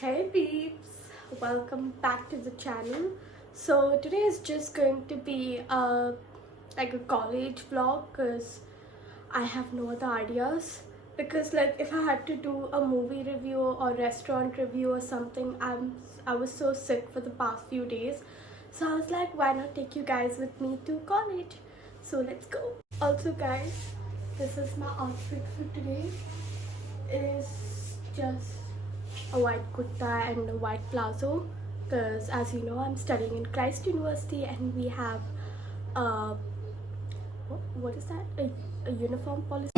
Hey peeps, welcome back to the channel. So today is just going to be a college vlog because I have no other ideas. Because like if I had to do a movie review or restaurant review or something, I was so sick for the past few days. So I was like, why not take you guys with me to college? So let's go. Also guys, this is my outfit for today. It is just a white kurta and a white palazzo because as you know I'm studying in Christ University and we have what is that, a uniform policy.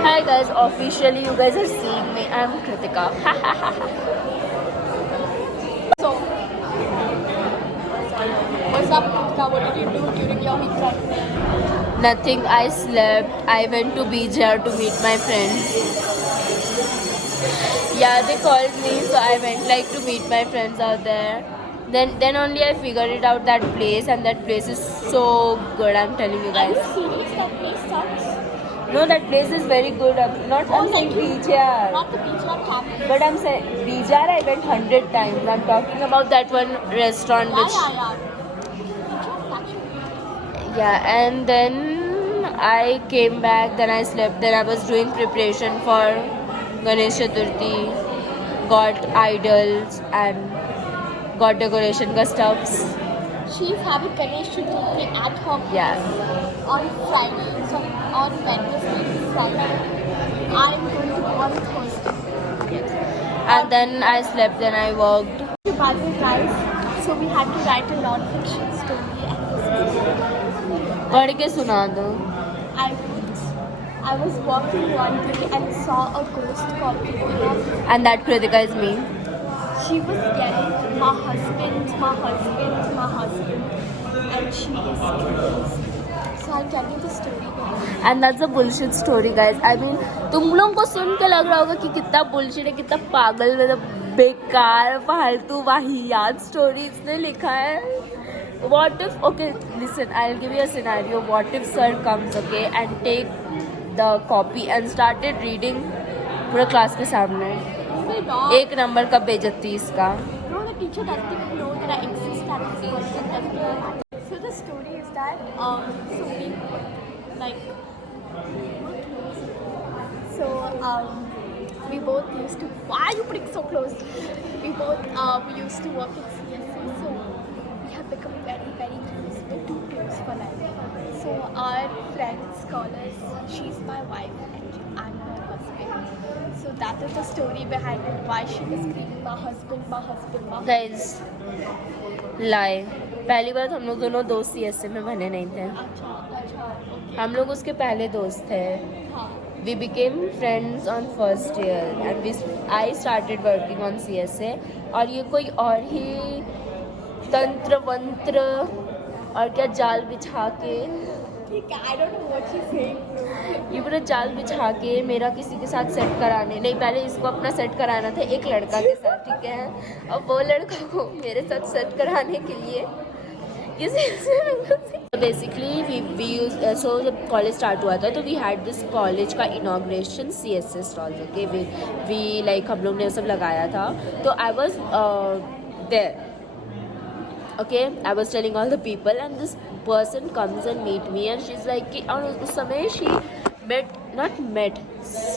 Hi guys, officially you guys are seeing me. I'm Kritika. So, what's up, Kritika? What did you do during your weekend? Nothing, I slept. I went to BJR to meet my friends. Yeah, they called me, so I went like to meet my friends out there. Then only I figured it out that place, and that place is so good. I'm telling you Are guys. you serious? That place sucks? No, that place is very good. I'm saying BJR. Not the beach, not campus. But I'm saying BJR I went 100 times. I'm talking about that one restaurant which yeah, and then I came back, then I slept, then I was doing preparation for Ganesh Chaturthi, got idols and got decoration ka stuffs. She's having Ganesh Chaturthi at her Yeah. on Friday. So on Wednesday to Friday. I'm going to go on Thursday. And then I slept, then I worked. By the way, guys, so we had to write a non-fiction story and this is पढ़ के सुना दो. I was walking one day and saw a ghost called Kritika. And that Kritika is me. She was yelling, my husband, my husband, my husband. And she is crazy. So I'll tell you the story behind it. And that's a bullshit story, guys. I mean, तुम लोगों को सुन के लग रहा होगा कि कितना bullshit है, कितना पागल, मतलब बेकार, फालतू, वाहियात स्टोरी इसने लिखा है. What if, okay, listen, I'll give you a scenario. What if sir comes, okay, and take the copy and started reading पूरा क्लास के सामने. एक नंबर का बेइज्जती इसका. No, the teacher doesn't even know that I exist at this point. Doesn't know. So the story is that so we like we both used to. Why are you putting so close? We used to work at CSC, so we have become very very close. We're too close for life. So our friends call us. She's my wife and I'm her husband. So that is the story behind it. Why she was screaming, my husband, my husband, my husband. Guys, lie. पहली बार हम लोग दोनों दोस्त CSC में बने नहीं थे. अच्छा. हम लोग उसके पहले दोस्त थे. हाँ. We became friends on first year and I started working on CSA. और ये कोई और ही तंत्र वंत्र और क्या जाल बिछा के, I don't know what she's saying. ये पूरा जाल बिछा के मेरा किसी के साथ सेट कराने, नहीं पहले इसको अपना सेट कराना था एक लड़का के साथ, ठीक है. अब वो लड़का को मेरे साथ सेट कराने के लिए बेसिकली वी यूज. सो जब कॉलेज स्टार्ट हुआ था तो वी हैड दिस कॉलेज का inauguration CSS stall, okay. We like हम लोग ने सब लगाया था, तो I was there, okay. I was telling all the people and this person comes and meet me and she's like, और उस समय she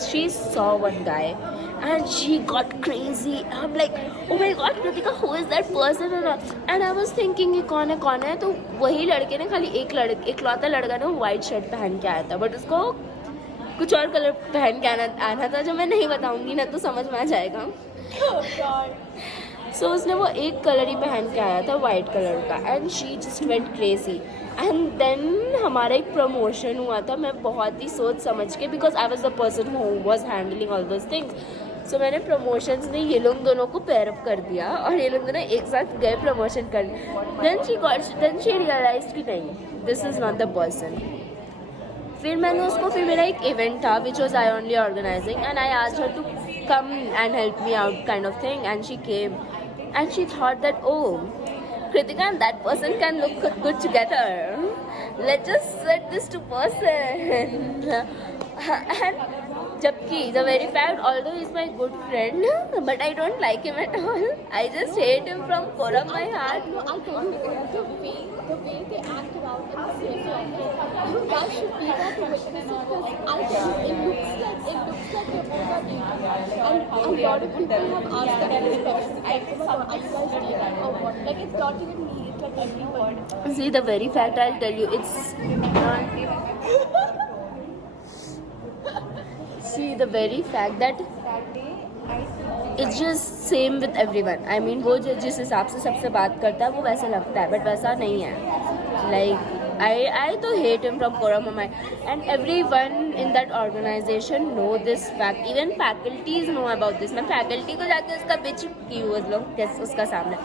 she saw one guy and she got crazy. I'm like, oh my god Kritika, who is that person? And I was thinking ये कौन है. तो वही लड़के ने खाली एक लौता लड़का ने वाइट शर्ट पहन के आया था, बट उसको कुछ और कलर पहन के आना था जो मैं नहीं बताऊंगी ना, तो समझ में आ जाएगा. सो उसने वो एक कलर ही पहन के आया था, वाइट कलर का, and she just went crazy. And then हमारा एक प्रमोशन हुआ था. मैं बहुत ही सोच समझ के, because I was the person who was handling all those things. So मैंने प्रमोशंस में ये लोग दोनों को पेयर अप कर दिया और ये लोग दोनों एक साथ गए प्रमोशन कर. देन शी रियलाइज कि नहीं, this is not the person. फिर मैंने उसको, फिर मेरा एक इवेंट था which was I only organizing, and I asked her to come and help me out kind of thing, and she came and she thought that, oh, Kritika and that person can look good together, let's just set this to person. And jabki the very fact, although he's my good friend, but I don't like him at all. I just hate him from core of my heart. No, I'll tell you, the way they act around in the CSO, you guys should be there to witness it, because I'll tell you, it looks like they're both are dating, and a lot of people have asked them this question, like, oh my god, are you guys dating or what? Like, it's not even me, it's like everyone. See, the very fact, I'll tell you, it's see, the very fact that it's just same with everyone. I mean, वो जिस हिसाब से सबसे बात करता है वो वैसे लगता है, but वैसा नहीं है. Like, I तो hate him from core of my mind, and everyone in that organization know this fact. Even faculties know about this. मैं faculty को जाके उसका bitch की हूँ लोग जैसे उसका सामने.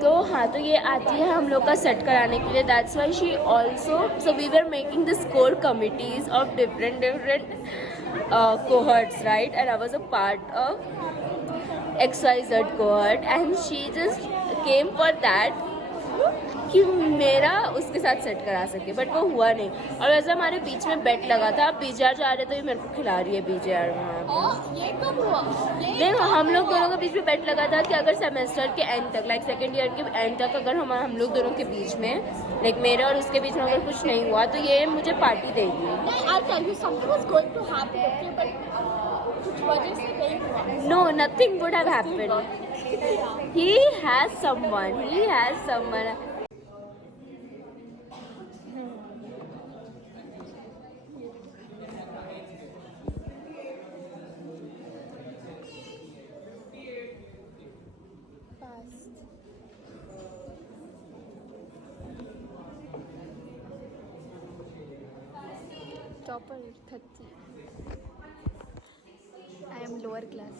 तो हाँ, तो ये आती है हम लोग का सेट कराने के लिए. That's why she also, so we were making this core committees of different cohorts, right? And I was a part of XYZ cohort, and she just came for that कि मेरा उसके साथ सेट करा सके, but वो हुआ नहीं. और वैसे हमारे बीच में बेट लगा था, आप बीजेआर जा रहे तो ये मेरे को खिला रही है बीजेआर वहाँ. ये कब हुआ? देखो, हम लोग दोनों के बीच में बेट लगा था कि अगर सेमेस्टर के एंड तक, लाइक सेकेंड ईयर के एंड तक, अगर हम लोग दोनों के बीच में, लाइक मेरे और उसके बीच में अगर कुछ नहीं हुआ तो ये मुझे पार्टी देगी. I'll tell you, something was going to happen, okay, but कुछ वजह से नहीं हुआ. No, nothing would have happened. He has someone. Topper 30. I am lower class.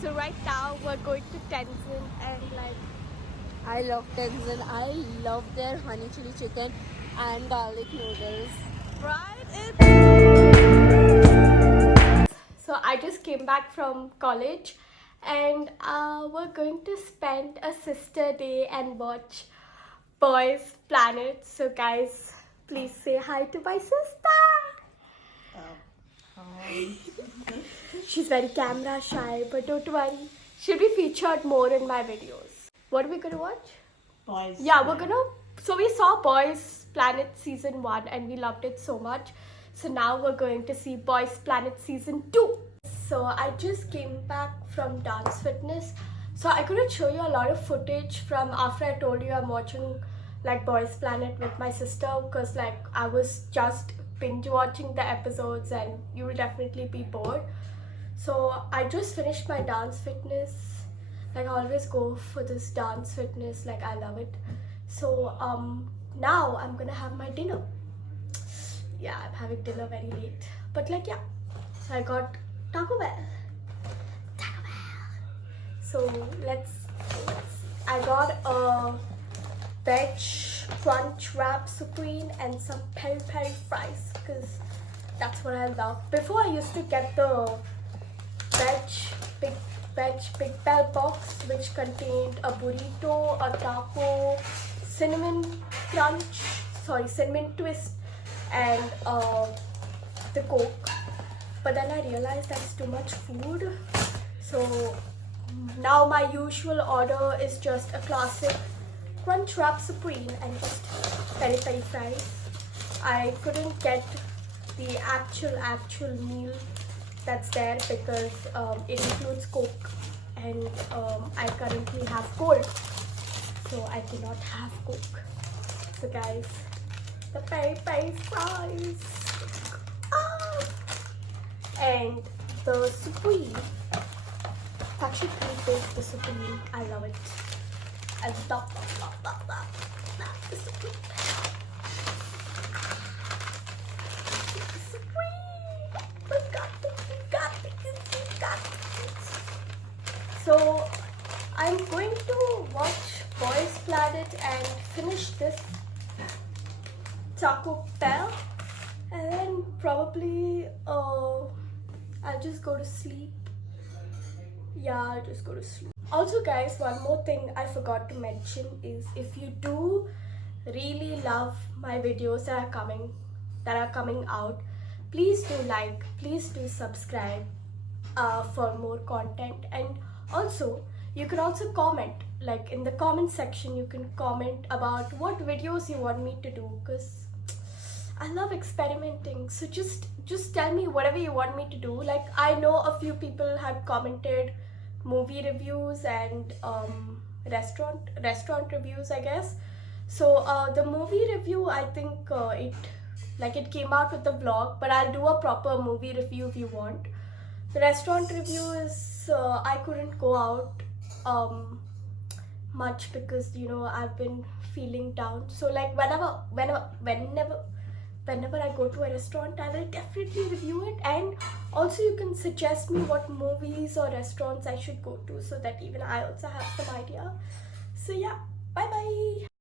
So right now we're going to Tenzin, and like, I love Tenzin. I love their honey chili chicken and garlic noodles. right? So I just came back from college, and we're going to spend a sister day and watch Boys Planet. So guys, please say hi to my sister. Hi. She's very camera shy, but don't worry, she'll be featured more in my videos. What are we gonna watch? Boys. Yeah, so we saw Boys Planet season 1 and we loved it so much. So now we're going to see Boys Planet season 2. So I just came back from Dance Fitness. So I couldn't show you a lot of footage from after I told you I'm watching like Boys Planet with my sister, because like I was just binge watching the episodes and you will definitely be bored. So I just finished my Dance Fitness. Like I always go for this Dance Fitness, like I love it. So now I'm gonna have my dinner. Yeah, I'm having dinner very late, but like yeah, so I got Taco Bell. So I got a veg crunch wrap supreme and some peri peri fries, because that's what I love. Before I used to get the veg Big Bell box, which contained a burrito, a taco, cinnamon twist, and the Coke. But then I realized that's too much food. So now my usual order is just a classic crunch wrap supreme and just peri peri fries. I couldn't get the actual meal that's there because it includes Coke, and I currently have cold, so I cannot have Coke. So guys, the peri peri fries. And the Supreme. Actually, taste the Supreme. I love it. I love the Supreme. Supreme. We got it. So I'm going to watch Boys Planet and finish this Taco Bell, and then probably I'll just go to sleep. Yeah, I'll just go to sleep. Also guys, one more thing I forgot to mention is, if you do really love my videos that are coming out, please do like, please do subscribe for more content. And also you can also comment, like in the comment section you can comment about what videos you want me to do, because I love experimenting. So just tell me whatever you want me to do. Like, I know a few people have commented movie reviews and restaurant reviews, I guess. So the movie review, I think it came out with the vlog, but I'll do a proper movie review if you want. The restaurant review is I couldn't go out much because, you know, I've been feeling down. So like whenever I go to a restaurant, I will definitely review it. And also you can suggest me what movies or restaurants I should go to, so that even I also have some idea. So yeah, bye bye.